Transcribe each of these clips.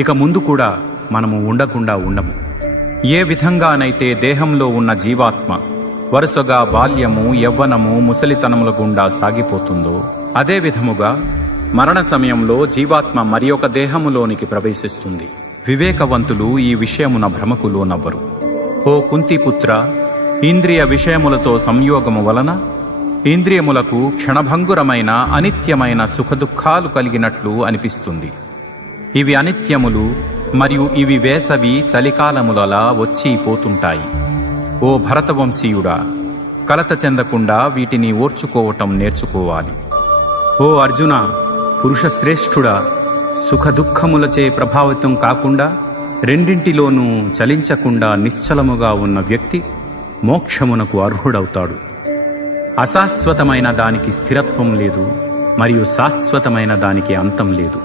ఇక ముందు కూడా మనము ఉండకుండా ఉండము. ఏ విధంగానైతే దేహంలో ఉన్న జీవాత్మ వరుసగా బాల్యము, యవ్వనము, ముసలితనముల గుండా సాగిపోతుందో అదే విధముగా మరణ సమయంలో జీవాత్మ మరి ఒక దేహములోనికి ప్రవేశిస్తుంది. వివేకవంతులు ఈ విషయమున భ్రమకు లోనవ్వరు. ఓ కుంతిపుత్ర, ఇంద్రియ విషయములతో సంయోగము వలన ఇంద్రియములకు క్షణభంగురమైన అనిత్యమైన సుఖదుఖాలు కలిగినట్లు అనిపిస్తుంది. ఇవి అనిత్యములు మరియు ఇవి వేసవి, చలికాలములలా వచ్చి పోతుంటాయి. ఓ భరతవంశీయుడా, కలత చెందకుండా వీటిని ఓర్చుకోవటం నేర్చుకోవాలి. ఓ అర్జున, పురుషశ్రేష్ఠుడా, సుఖదుఖములచే ప్రభావితం కాకుండా రెండింటిలోనూ చలించకుండా నిశ్చలముగా ఉన్న వ్యక్తి మోక్షమునకు అర్హుడవుతాడు. అశాశ్వతమైన దానికి స్థిరత్వం లేదు మరియు శాశ్వతమైన దానికి అంతం లేదు.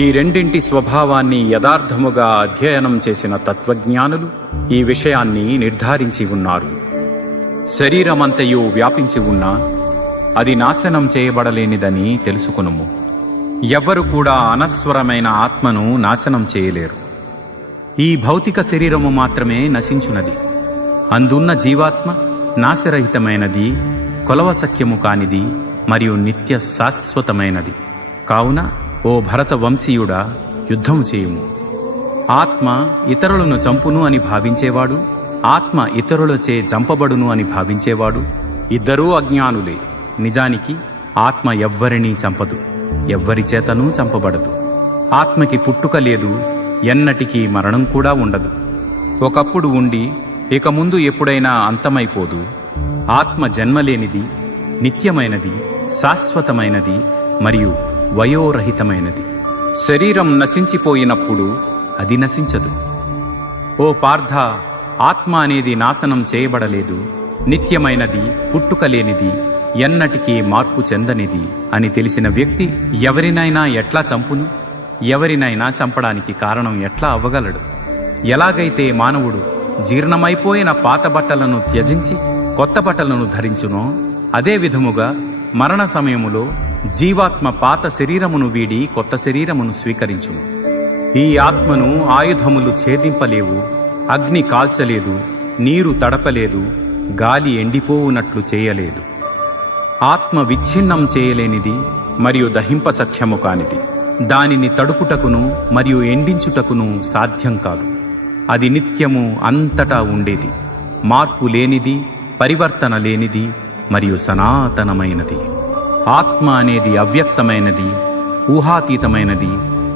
ఈ రెండింటి స్వభావాన్ని యథార్థముగా అధ్యయనం చేసిన తత్వజ్ఞానులు ఈ విషయాన్ని నిర్ధారించి ఉన్నారు. శరీరమంతయు వ్యాపించి ఉన్నా అది నాశనం చేయబడలేనిదని తెలుసుకొనుము. ఎవ్వరు కూడా అనస్వరమైన ఆత్మను నాశనం చేయలేరు. ఈ భౌతిక శరీరము మాత్రమే నశించున్నది. అందున్న జీవాత్మ నాశరహితమైనది, కొలవసఖ్యము కానిది మరియు నిత్య శాశ్వతమైనది. కావున ఓ భరత వంశీయుడా, యుద్ధము చేయుము. ఆత్మ ఇతరులను చంపును అని భావించేవాడు, ఆత్మ ఇతరులచే చంపబడును అని భావించేవాడు ఇద్దరూ అజ్ఞానులే. నిజానికి ఆత్మ ఎవ్వరినీ చంపదు, ఎవ్వరి చేతనూ చంపబడదు. ఆత్మకి పుట్టుక లేదు, ఎన్నటికీ మరణం కూడా ఉండదు. ఒకప్పుడు ఉండి ఇక ముందు ఎప్పుడైనా అంతమైపోదు. ఆత్మ జన్మలేనిది, నిత్యమైనది, శాశ్వతమైనది మరియు వయోరహితమైనది. శరీరం నశించిపోయినప్పుడు అది నశించదు. ఓ పార్థ, ఆత్మ అనేది నాశనం చేయబడలేదు, నిత్యమైనది, పుట్టుకలేనిది, ఎన్నటికీ మార్పు చెందనిది అని తెలిసిన వ్యక్తి ఎవరినైనా ఎట్లా చంపును? ఎవరినైనా చంపడానికి కారణం ఎట్లా అవ్వగలడు? ఎలాగైతే మానవుడు జీర్ణమైపోయిన పాత బట్టలను త్యజించి కొత్త బట్టలను ధరించునో అదే విధముగా మరణ సమయములో జీవాత్మ పాత శరీరమును వీడి కొత్త శరీరమును స్వీకరించును. ఈ ఆత్మను ఆయుధములు ఛేదింపలేవు, అగ్ని కాల్చలేదు, నీరు తడపలేదు, గాలి ఎండిపోవునట్లు చేయలేదు. ఆత్మ విచ్ఛిన్నం చేయలేనిది మరియు దహింప సఖ్యము కానిది. దానిని తడుపుటకును మరియు ఎండించుటకును సాధ్యం కాదు. అది నిత్యము అంతటా ఉండేది, మార్పు లేనిది, పరివర్తన లేనిది మరియు సనాతనమైనది. ఆత్మ అనేది అవ్యక్తమైనది, ఊహాతీతమైనది